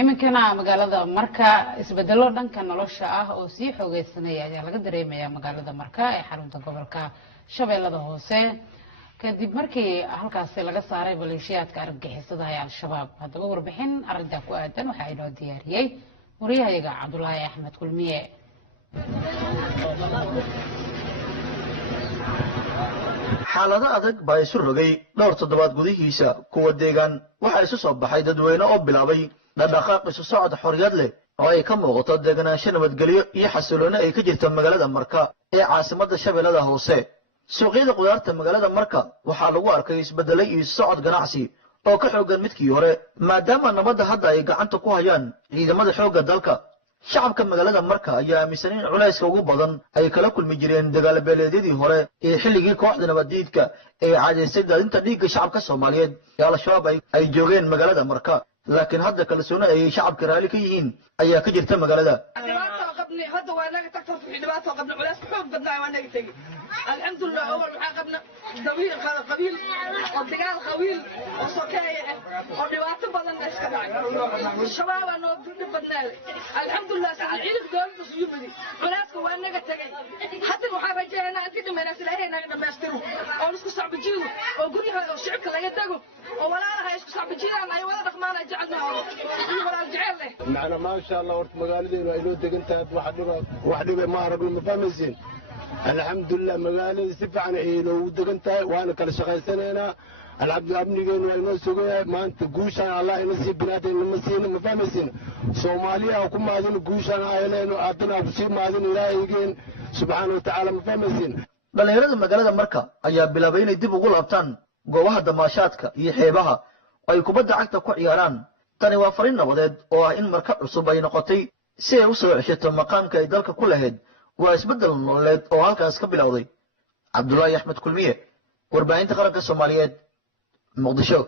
iminkana magaalada marka isbedelo dhanka nolosha ah oo sii xoogeysanaya ayaa laga dareemayaa magaalada marka ee xarunta gobolka Shabeellada Hoose kadib markii halkaasi laga saaray maleeshiyaadka argagixisada ee al-shabaab. Haddaba warbixin arrinta ku aadan waxa ay noo diyaariyay wariyahayaga Cabdullaahi Axmed Kulmiye. xaalado adag baa isu rogay dhowr toddobaad gudihiisa kuwa deegaan waxa isu soo baxay dadweyne oo bilaabay dhaqdhaqaaq isu socod xorriyad leh oo ay ka muuqato deeganaansho nabadgelyo iyo xasilooni ay ka jirto magaalada Marka ee caasimadda Shabeellada Hoose. suuqyada qudaarta magaalada Marka waxaa lagu arkay isbeddelay iyo socod ganacsi oo ka xoogan midkii hore maadaama nabadda hadda ay gacanta ku hayaan ciidamada xoogga dalka. shacabka magaalada Marka ayaa aaminsan in culayska ugu badan ay kala kulmi jireen dagaal beeleedyadii hore ee xilligii kooxda nabadiidka ee caadaysay daadinta dhiigga shacabka Soomaaliyeed ee al-shabaab ay joogeen magaalada Marka. laakiin hadda kalsooni ay shacabka raali ka yihiin ayaa ka jirta magaalada. hadda waa naga tagto dhibaato qabna culays xoog badnaa waa naga tagay alxamdulillah awal waxa qabna qabiil oo dagaal qabiil oo sokeeye oo dhibaato badan iska dhacay shabaab aan oo dib badnaaday alxamdulillah ciidanka dowladda soo yimid culayska waa naga tagay hadda waxa rajaynaa intii dhimanaysa ilaahay naga dhameystiro oo isku socodjiyo oo guryaha oo shacabka laga tago oo walaalaha isku socodjiyaan ay wada dhaqmaan jecelna oo walaal jecel leh macna ma sha Allah warta magaaladeena ay loo degantahay wax dhiba ma aragno ma fahmaysin alxamdulillah magaalada si fiican ay loo degantahay waana kala shaqaysanayna alxamdulillah amnigeenu ay noo sugayay maanta guushan Allah ina si binaadeen ma siin ma fahmaysin Soomaaliya ku maadin guushan ayleeno adana ku si maadin ilaahayeen subhanahu wa ta'ala ma fahmaysin. dhalinyarada magaalada Marka ayaa bilaabay inay dib ugu laabtaan goobaha damaashaadka iyo xeebaha ay kubadda cagta ku ciyaaraan. tani waa fariin nabadeed oo ah in Marka cusub ay noqotay si ay u soo ceshato maqaamka ay dalka ku lahayd. waa isbeddel nololeed oo halkaas ka bilowday. Cabdullaahi Axmed Kulmiye, warbaahinta qaranka Soomaaliyeed, Muqdisho.